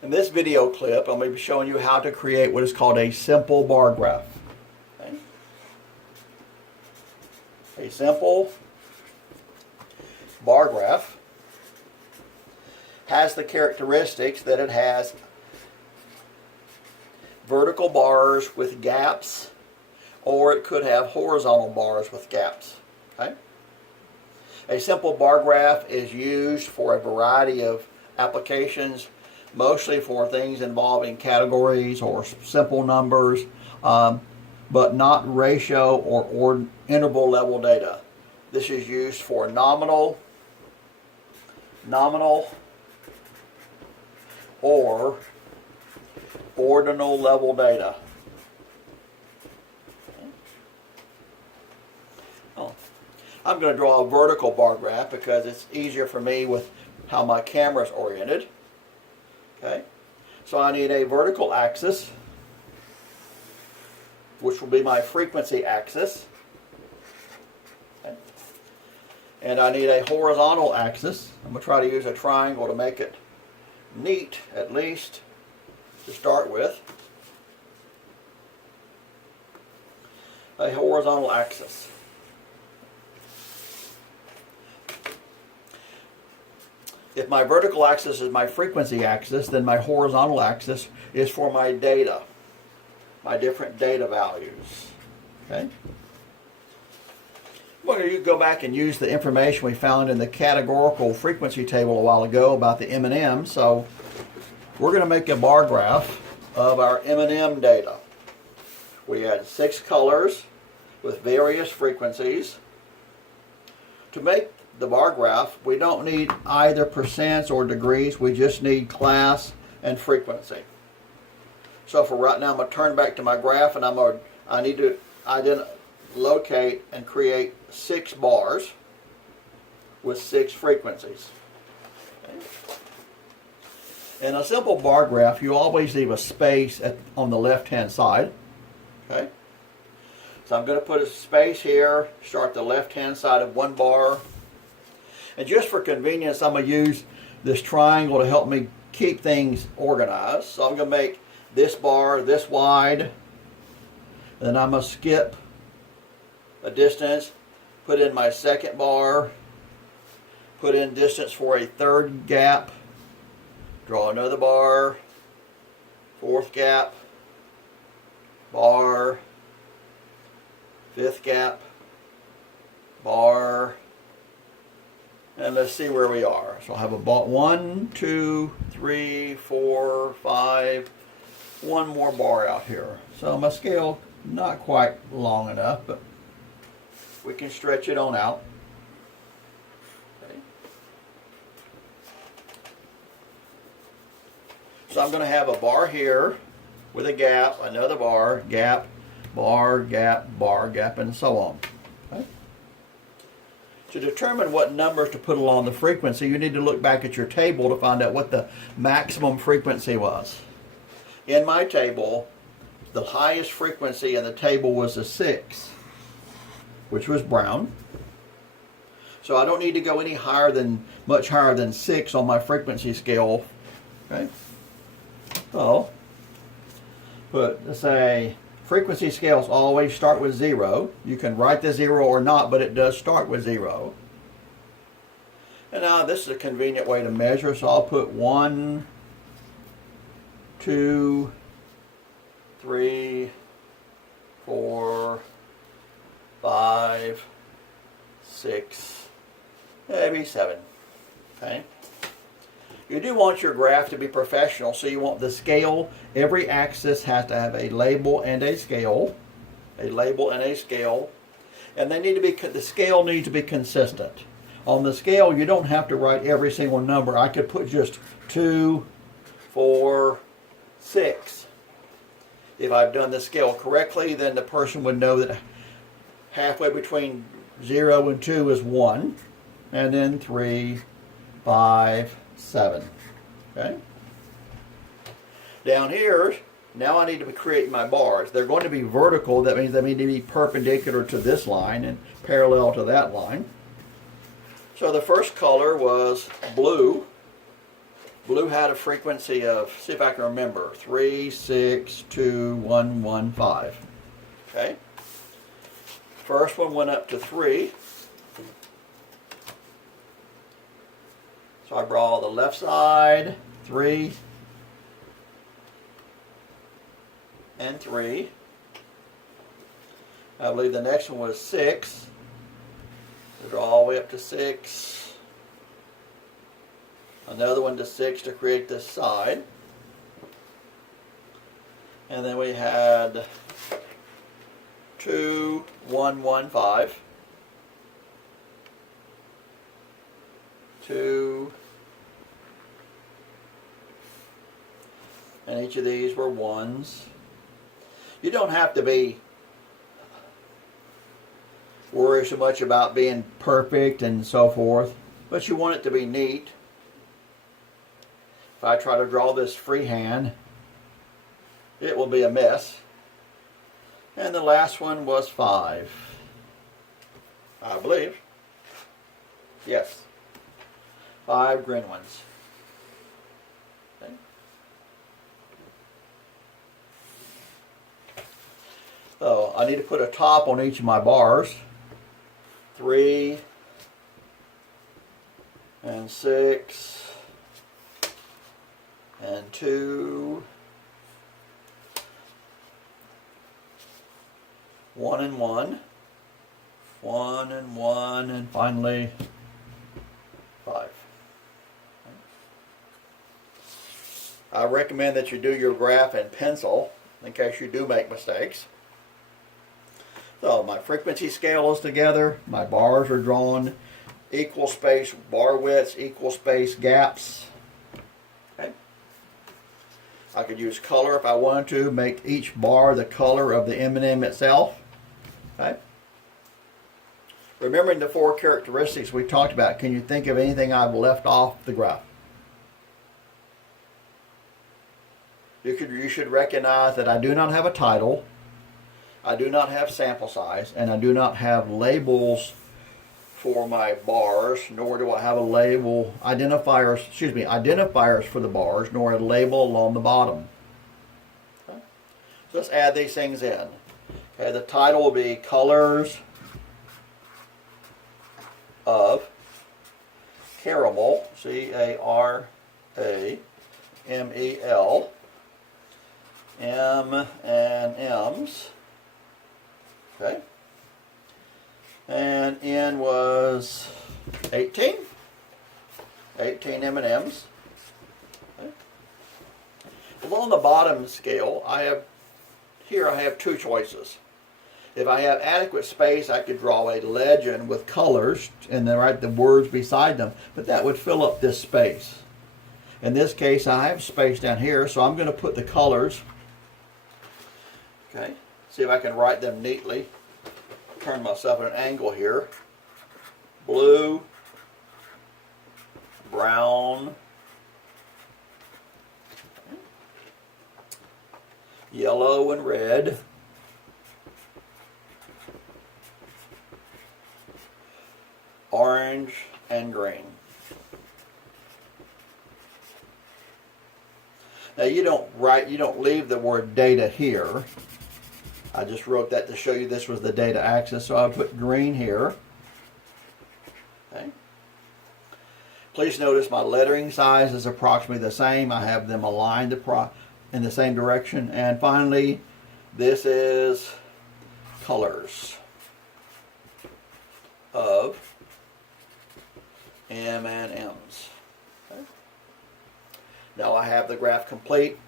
In this video clip, I'm going to be showing you how to create what is called a simple bar graph. Okay? A simple bar graph has the characteristics that it has vertical bars with gaps, or it could have horizontal bars with gaps. Okay? A simple bar graph is used for a variety of applications, mostly for things involving categories or simple numbers, but not ratio or interval level data. This is used for nominal, or ordinal level data. I'm going to draw a vertical bar graph because it's easier for me with how my camera is oriented. Okay, so I need a vertical axis, which will be my frequency axis. Okay. And I need a horizontal axis. I'm going to try to use a triangle to make it neat, at least, to start with. A horizontal axis. If my vertical axis is my frequency axis, then my horizontal axis is for my data, my different data values. Okay? Well, you go back and use the information we found in the categorical frequency table a while ago about the M&M. So we're going to make a bar graph of our M&M data. We had 6 colors with various frequencies. To make the bar graph, we don't need either percents or degrees. We just need class and frequency. So for right now, I'm going to turn back to my graph, and I need to locate and create 6 bars with 6 frequencies. Okay. In a simple bar graph, you always leave a space on the left-hand side. Okay. So I'm going to put a space here, start the left-hand side of one bar. And just for convenience, I'm going to use this triangle to help me keep things organized. So I'm going to make this bar this wide. Then I'm going to skip a distance, put in my second bar, put in distance for a third gap, draw another bar, fourth gap, bar, fifth gap, bar, and let's see where we are. So I'll have a 1, 2, 3, 4, 5, one more bar out here. So my scale not quite long enough, but we can stretch it on out. Okay. So I'm going to have a bar here with a gap, another bar, gap, bar, gap, and so on. Okay. To determine what numbers to put along the frequency, you need to look back at your table to find out what the maximum frequency was. In my table, the highest frequency in the table was a 6, which was brown. So I don't need to go any higher than, much higher than 6 on my frequency scale. Okay. So, let's say frequency scales always start with 0. You can write the 0 or not, but it does start with 0. And now this is a convenient way to measure, so I'll put 1, 2, 3, 4, 5, 6, maybe 7. Okay. You do want your graph to be professional, so you want the scale. Every axis has to have a label and a scale. A label and a scale. And they need to be, the scale needs to be consistent. On the scale, you don't have to write every single number. I could put just 2, 4, 6. If I've done the scale correctly, then the person would know that halfway between 0 and 2 is 1. And then 3, 5, 7. Okay. Down here, now I need to create my bars. They're going to be vertical. That means they need to be perpendicular to this line and parallel to that line. So the first color was blue. Blue had a frequency of, see if I can remember, 362,115. Okay. First one went up to 3. So I draw the left side, 3 and 3. I believe the next one was 6. I draw all the way up to 6. Another one to 6 to create this side. And then we had 2, 1, 1, 5. 2. And each of these were 1s. You don't have to be worry so much about being perfect and so forth, but you want it to be neat. If I try to draw this freehand, it will be a mess. And the last one was 5, I believe. Yes, 5 green ones. Okay. So I need to put a top on each of my bars. 3 and 6 and 2, 1 and 1, 1 and 1, and finally 5. I recommend that you do your graph in pencil in case you do make mistakes. So my frequency scale is together, my bars are drawn, equal space bar widths, equal space gaps. Okay. I could use color if I wanted to, make each bar the color of the M&M itself. Okay. Remembering the 4 characteristics we talked about, can you think of anything I've left off the graph? You should recognize that I do not have a title, I do not have sample size, and I do not have labels for my bars, nor do I have a label identifiers for the bars, nor a label along the bottom. Okay. So let's add these things in. Okay, the title will be Colors of Caramel, C-A-R-A-M-E-L, M&Ms. Okay. And N was 18. 18 M&Ms. Okay. Along the bottom scale, I have 2 choices. If I have adequate space, I could draw a legend with colors and then write the words beside them, but that would fill up this space. In this case, I have space down here, so I'm going to put the colors. Okay. See if I can write them neatly. Turn myself at an angle here. Blue, brown, yellow and red, orange and green. Now you don't leave the word data here. I just wrote that to show you this was the data axis, so I'll put green here. Okay. Please notice my lettering size is approximately the same. I have them aligned in the same direction. And finally, this is colors of M&Ms. Okay. Now I have the graph complete.